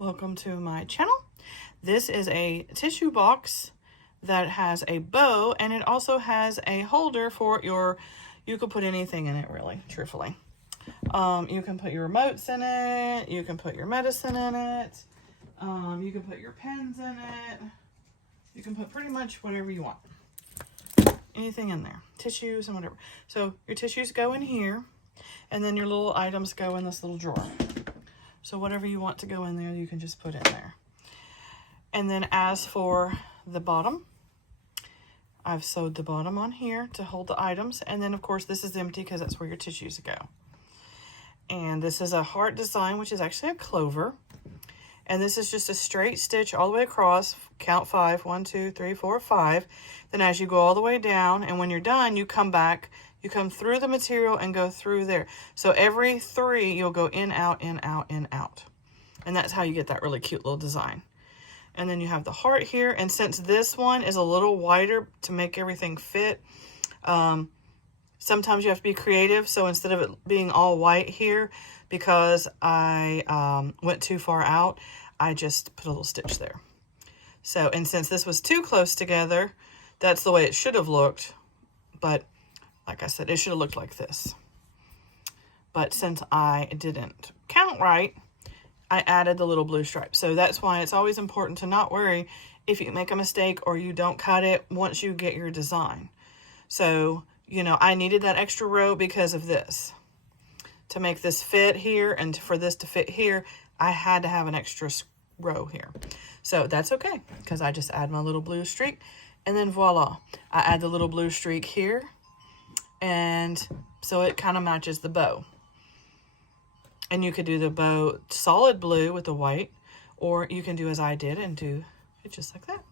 Welcome to my channel. This is a tissue box that has a bow, and it also has a holder for you can put anything in it, really, truthfully. You can put your remotes in it, you can put your medicine in it, you can put your pens in it, you can put pretty much whatever you want. Anything in there, tissues and whatever. So your tissues go in here, and then your little items go in this little drawer. So whatever you want to go in there, you can just put in there. And then as for the bottom, I've sewed the bottom on here to hold the items. And then of course this is empty because that's where your tissues go. And this is a heart design, which is actually a clover. And this is just a straight stitch all the way across. Count 5, 1, 2, 3, 4, 5. Then as you go all the way down, and when you're done, you come back. You come through the material and go through there. So every 3, you'll go in, out, in, out, in, out. And that's how you get that really cute little design. And then you have the heart here. And since this one is a little wider to make everything fit, sometimes you have to be creative. So instead of it being all white here, because I went too far out, I just put a little stitch there. So, and since this was too close together, that's the way it should have looked. But like I said, it should have looked like this. But since I didn't count right, I added the little blue stripe. So that's why it's always important to not worry if you make a mistake or you don't cut it once you get your design. So, you know, I needed that extra row because of this. To make this fit here and for this to fit here, I had to have an extra row here. So that's okay, because I just add my little blue streak, and then voila. I add the little blue streak here, and so it kind of matches the bow. And you could do the bow solid blue with the white, or you can do as I did and do it just like that.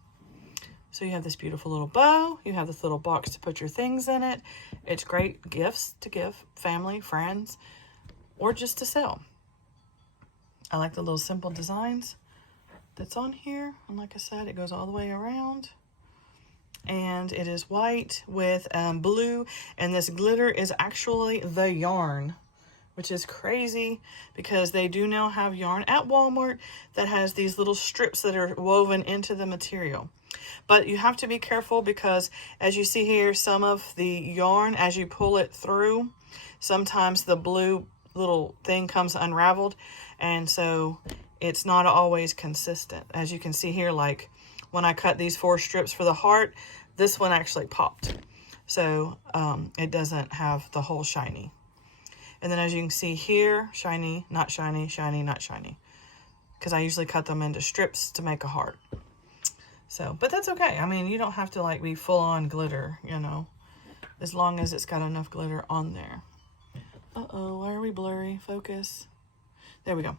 So you have this beautiful little bow, you have this little box to put your things in it. It's great gifts to give family, friends, or just to sell. I like the little simple designs that's on here. And like I said, it goes all the way around. And it is white with blue. And this glitter is actually the yarn, which is crazy because they do now have yarn at Walmart that has these little strips that are woven into the material. But you have to be careful because as you see here, some of the yarn, as you pull it through, sometimes the blue little thing comes unraveled, and so it's not always consistent. As you can see here, like when I cut these 4 strips for the heart, this one actually popped, so it doesn't have the whole shiny. And then as you can see here, shiny, not shiny, shiny, not shiny, because I usually cut them into strips to make a heart. So, but that's okay. I mean, you don't have to like be full on glitter, you know, as long as it's got enough glitter on there. Uh-oh, why are we blurry? Focus. There we go.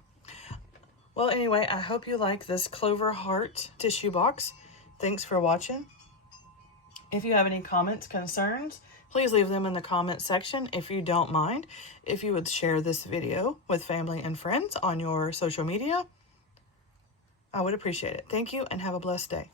Well, anyway, I hope you like this clover heart tissue box. Thanks for watching. If you have any comments, concerns, please leave them in the comment section. If you don't mind, if you would share this video with family and friends on your social media, I would appreciate it. Thank you and have a blessed day.